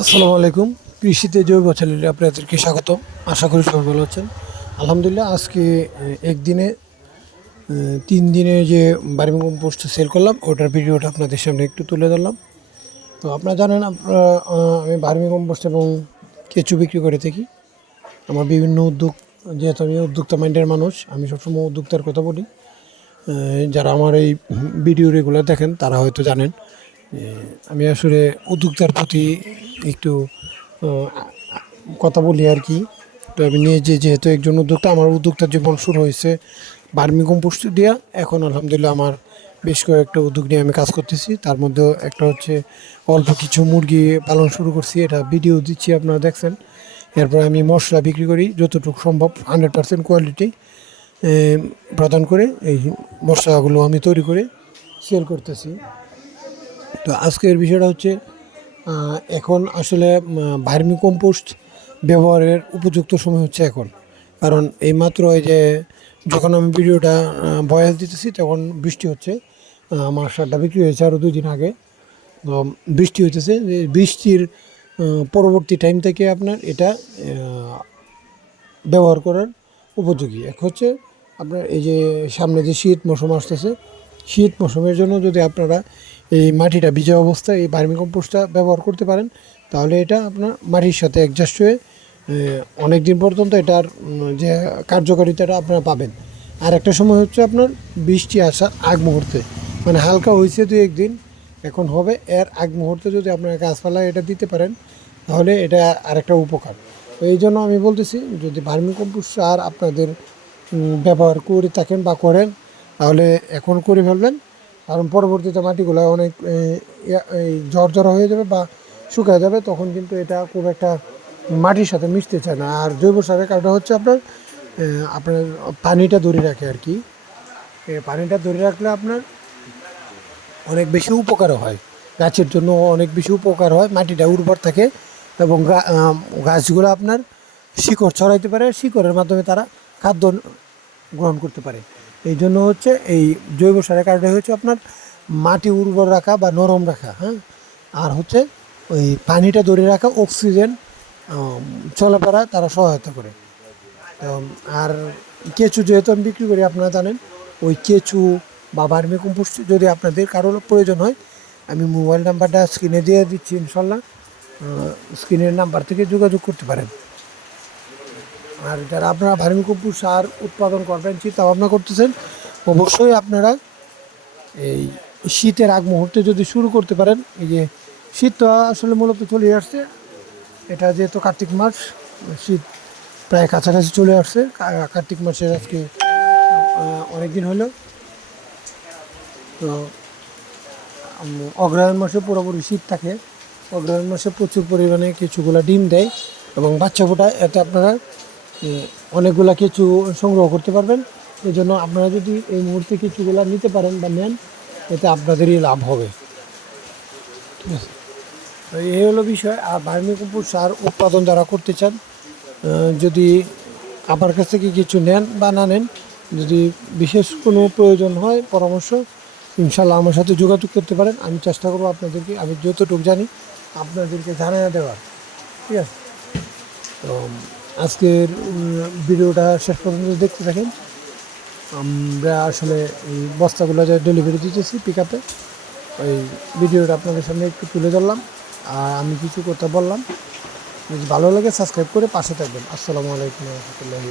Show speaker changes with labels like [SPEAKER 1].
[SPEAKER 1] আসসালামু আলাইকুম। কৃষিতে জৈব চ্যানেলে আপনাদেরকে স্বাগত আশা করি সবাই ভালো আছেন। আলহামদুলিল্লাহ, আজকে একদিনে তিন দিনে যে বার্মি কম্পোস্ট সেল করলাম, ওটার ভিডিওটা আপনাদের সামনে একটু তুলে ধরলাম। তো আপনারা জানেন আপনারা আমি বার্মি কম্পোস্ট এবং কেঁচু বিক্রি করে থাকি। আমার বিভিন্ন উদ্যোগ, যেহেতু আমি উদ্যোক্তা মাইন্ডের মানুষ, আমি সবসময় উদ্যোক্তার কথা বলি। যারা আমার এই ভিডিও রেগুলার দেখেন, তারা হয়তো জানেন আমি আসলে উদ্যোক্তার প্রতি একটু কথা বলি আর কি। তো আমি নিজে যেহেতু একজন উদ্যোক্তা, আমার উদ্যোক্তার জীবন শুরু হয়েছে বার্মি কম্পোস্ট দিয়া। এখন আলহামদুলিল্লাহ আমার বেশ কয়েকটা উদ্যোগ নিয়ে আমি কাজ করতেছি। তার মধ্যে একটা হচ্ছে অল্প কিছু মুরগি পালন শুরু করছি। এটা ভিডিও দিচ্ছি, আপনারা দেখছেন। এরপর আমি মশলা বিক্রি করি, যতটুকু সম্ভব, হান্ড্রেড পার্সেন্ট কোয়ালিটি প্রদান করে এই মশলাগুলো আমি তৈরি করে সেল করতেছি। তো আজকের বিষয়টা হচ্ছে এখন আসলে ভার্মি কম্পোস্ট ব্যবহারের উপযুক্ত সময় হচ্ছে এখন। কারণ এইমাত্র এই যে, যখন আমি ভিডিওটা বয়স দিতেছি, তখন বৃষ্টি হচ্ছে। আমার সারটা বিক্রি হয়েছে আরও দুই দিন আগে। তো বৃষ্টি হইতেছে। বৃষ্টির পরবর্তী টাইম থেকে আপনার এটা ব্যবহার করার উপযোগী। এক হচ্ছে আপনার এই যে সামনে যে শীত মৌসুম আসতেছে, শীত মৌসুমের জন্য যদি আপনারা এই মাটিটা ভিজা অবস্থায় এই ভার্মি কম্পোস্টটা ব্যবহার করতে পারেন, তাহলে এটা আপনার মাটির সাথে অ্যাডজাস্ট হয়ে অনেক দিন পর্যন্ত এটার যে কার্যকারিতাটা আপনারা পাবেন। আর একটা সময় হচ্ছে আপনার বৃষ্টি আসার আগ মুহূর্তে মানে হালকা হয়েছে দু একদিন, এখন হবে এর আগ মুহূর্তে যদি আপনারা গাছপালা এটা দিতে পারেন, তাহলে এটা আরেকটা উপকার। তো এই জন্য আমি বলতেছি, যদি ভার্মি কম্পোস্ট সার আপনাদের ব্যবহার করে থাকেন বা করেন, তাহলে এখন করে ফেলবেন। কারণ পরবর্তীতে মাটিগুলো অনেক জর্জরা হয়ে যাবে বা শুকায় যাবে, তখন কিন্তু এটা খুব একটা মাটির সাথে মিশতে চায় না। আর জৈব সারের কারণটা হচ্ছে আপনার আপনার পানিটা ধরে রাখে আর কি। পানিটা ধরে রাখলে আপনার অনেক বেশি উপকার হয়। গাছের জন্য অনেক বেশি উপকার হয়, মাটিটা উর্বর থাকে এবং গাছগুলো আপনার শিকড় ছড়াইতে পারে, শিকড়ের মাধ্যমে তারা খাদ্য গ্রহণ করতে পারে। এই জন্য হচ্ছে এই জৈব সারের কারণে হচ্ছে আপনার মাটি উর্বর রাখা বা নরম রাখা হ্যাঁ? আর হচ্ছে ওই পানিটা ধরে রাখা অক্সিজেন চলাফেরা তারা সহায়তা করে। তো, আর কেঁচু যেহেতু আমি বিক্রি করি, আপনারা জানেন, ওই কেঁচু বা ভার্মি কম্পোস্ট যদি আপনাদের কারোর প্রয়োজন হয়, আমি মোবাইল নাম্বারটা স্ক্রিনে দিয়ে দিচ্ছি, ইনশাল্লাহ স্ক্রিনের নাম্বার থেকে যোগাযোগ করতে পারেন। আর যারা আপনারা ভার্মি কম্পোস্ট সার উৎপাদন করবেন চিন্তা ভাবনা করতেছেন, অবশ্যই আপনারা এই শীতের আগ মুহূর্তে যদি শুরু করতে পারেন, এই যে শীত তো আসলে মূলত চলে আসছে, এটা যেহেতু কার্তিক মাস, শীত প্রায় কাছাকাছি চলে আসছে কার্তিক মাসের আজকে অনেক দিন হলো। তো অগ্রহায়ণ মাসে পুরোপুরি শীত থাকে, অগ্রহায়ণ মাসে প্রচুর পরিমাণে কিছুগুলা ডিম দেয় এবং বাচ্চা ফোটায় এতে আপনারা অনেকগুলা কিছু সংগ্রহ করতে পারবেন। এই জন্য আপনারা যদি এই মুহূর্তে কিছুগুলা নিতে পারেন বা নেন, এতে আপনাদেরই লাভ হবে। ঠিক আছে? এই হলো বিষয়। আর ভার্মি কম্পোস্ট সার উৎপাদন যারা করতে চান যদি আমার কাছ থেকে কিছু নেন বা না নেন, যদি বিশেষ কোনো প্রয়োজন হয় পরামর্শ ইনশাল্লাহ আমার সাথে যোগাযোগ করতে পারেন। আমি চেষ্টা করব আপনাদেরকে, আমি যতটুকু জানি, আপনাদেরকে জানিয়ে দেওয়ার। ঠিক আছে? তো আজকের ভিডিওটা শেষ পর্যন্ত দেখতে থাকেন। আমরা আসলে এই বস্তাগুলো যে ডেলিভারি দিতেছি পিক আপে ওই ভিডিওটা আপনাদের সামনে একটু তুলে ধরলাম। আর আমি কিছু কথা বললাম। যদি ভালো লাগে সাবস্ক্রাইব করে পাশে থাকবেন। আসসালামু আলাইকুম রহমতুল্লাহি